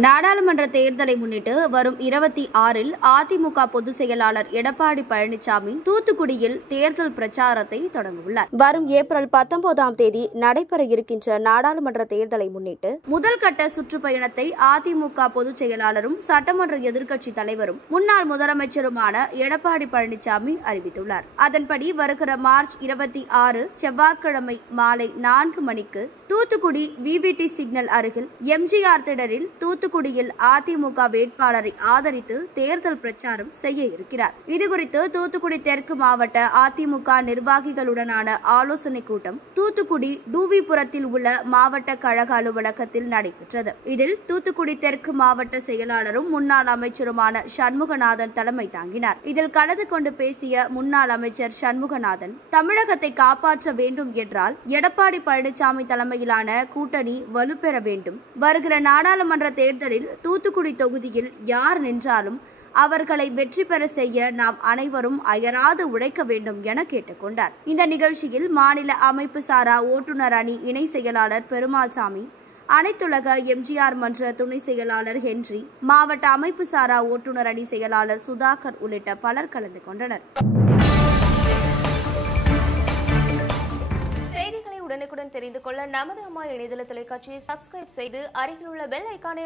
நாடாளுமன்ற தேர்தலை முன்னிட்டு வரும் 26-இல் அதிமுக பொதுச் செயலாளர் எடப்பாடி பழனிசாமி தூத்துக்குடியில் தேர்தல் பிரச்சாரத்தை தொடங்கவுள்ளார். வரும் ஏப்ரல் 19ஆம் தேதி நடைபெற இருக்கின்ற நாடாளுமன்ற தேர்தலை முன்னிட்டு முதல் கட்ட சுற்றுப்பயணத்தை அதிமுக பொதுச் செயலாளரும் சட்டமன்ற எதிர்க்கட்சித் தலைவரும் முன்னாள் முதலமைச்சருமான எடப்பாடி பழனிசாமி அறிவித்துள்ளார். அதன்படி வருகிற மார்ச் 26 செவ்வாய்க்கிழமை மாலை 4 மணிக்கு தூத்துக்குடி விவிடி சிக்னல் அருகில் எம்ஜிஆர் திடலில் தூத்துக்குடியில் அதிமுக வேட்பாளரை ஆதரித்து தேர்தல் பிரச்சாரம் செய்ய இருக்கிறார். இதுகுறித்து தூத்துக்குடி தெற்கு மாவட்ட அதிமுக நிர்வாகிகளுடனான ஆலோசனைக் கூட்டம் தூத்துக்குடி டூவிபுரத்தில் உள்ள மாவட்ட கழக அலுவலகத்தில் நடைபெற்றது. இதில் தூத்துக்குடி தெற்கு மாவட்ட செயலாளரும் முன்னாள் அமைச்சருமான சண்முகநாதன் தலைமை தாங்கினார். இதில் கலந்து கொண்டு பேசிய முன்னாள் அமைச்சர் சண்முகநாதன், தமிழகத்தை காப்பாற்ற வேண்டும் என்றால் எடப்பாடி பழனிசாமி தலைமையிலான கூட்டணி வலுப்பெற வேண்டும். வருகிற நாடாளுமன்ற தேர்தலில் தூத்துக்குடி தொகுதியில் யார் நின்றாலும் அவர்களை வெற்றி பெற செய்ய நாம் அனைவரும் அயராது உழைக்க வேண்டும் என கேட்டுக்கொண்டார். இந்த நிகழ்ச்சியில் மாநில அமைப்பு சாரா ஓட்டுநர் அணி இணை செயலாளர் பெருமாள்சாமி, அனைத்துலக எம்ஜிஆர் மன்ற துணை செயலாளர் ஹென்றி, மாவட்ட அமைப்பு சாரா ஓட்டுநர் அணி செயலாளர் சுதாகர் உள்ளிட்ட பலர் கலந்து கொண்டனர். செய்திகளை உடனுக்குடன் தெரிந்து கொள்ள நமது அம்மா இணையதள தொலைக்காட்சியை சப்ஸ்கிரைப் செய்து அருகில் உள்ள பெல் ஐகானை